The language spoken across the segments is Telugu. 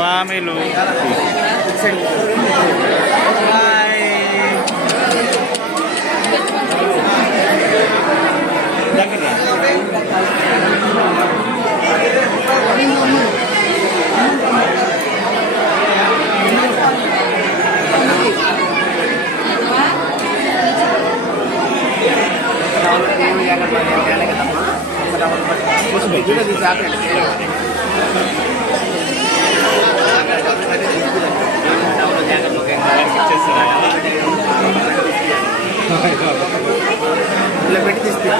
స్వామిలు ఇలా పెట్టి తీస్తే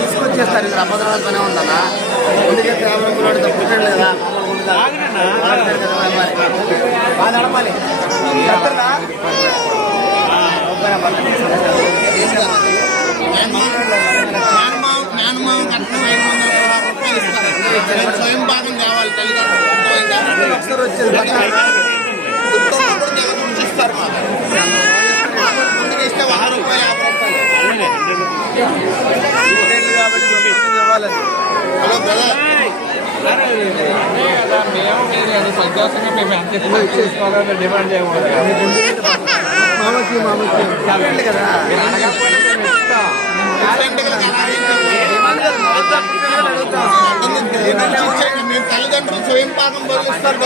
తీసుకొచ్చేస్తారు. ఇది అబద్ధాలు పనే ఉందన్నా. ఎందుకంటే పుట్టలేదు కదా నడపాలి. స్వయం భాగం తేవాలి. తల్లిదండ్రులు ఒకసారి వచ్చేది ఇస్తారు. ముందుకు ఇస్తే 100 రూపాయలు 50 రూపాయలు కాబట్టి హలో బ్రదర్ మేము సంతోషంగా మేము ఎంత చేసుకోవాలని డిమాండ్ చేయకూడదు కదా. మేము తల్లిదండ్రులు స్వయం పాకం బదులిస్తారు.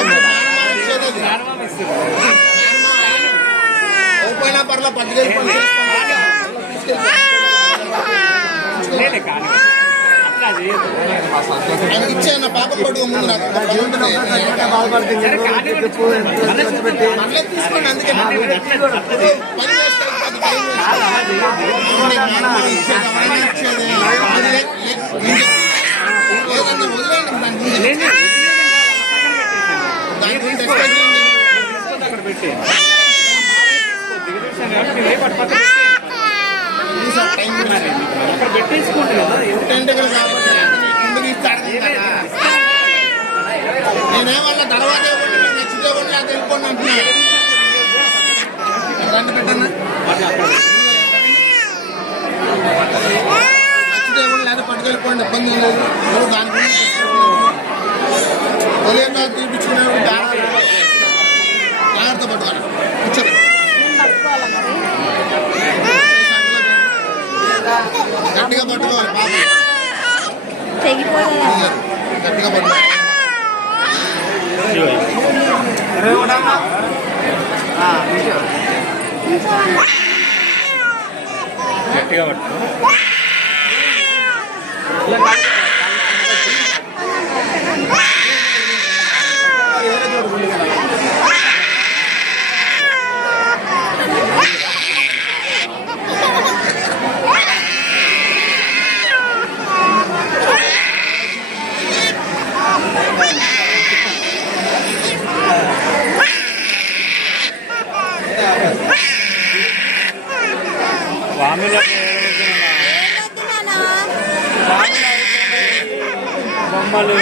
ఓపైనా పర్ల 10,000 ఇచ్చాను. పాప కొడుకు ముందు తీసుకోండి. అందుకే నేనేమన్నా తర్వాత నచ్చితే తెలుసుకోండి అంటున్నా. పెట్టన్నా నచ్చితే లేదా పట్టుకెళ్ళిపోండి, ఇబ్బంది ఏం లేదు. దాని గురించి తెలియక తీపించుకునే జాగ్రత్త పట్టుకోవాలి. గట్టిగా పట్టుకోవాలి. పాప గట్టిగా పట్టుకోవాలి. గట్టిగా పట్టు. బొమ్మలు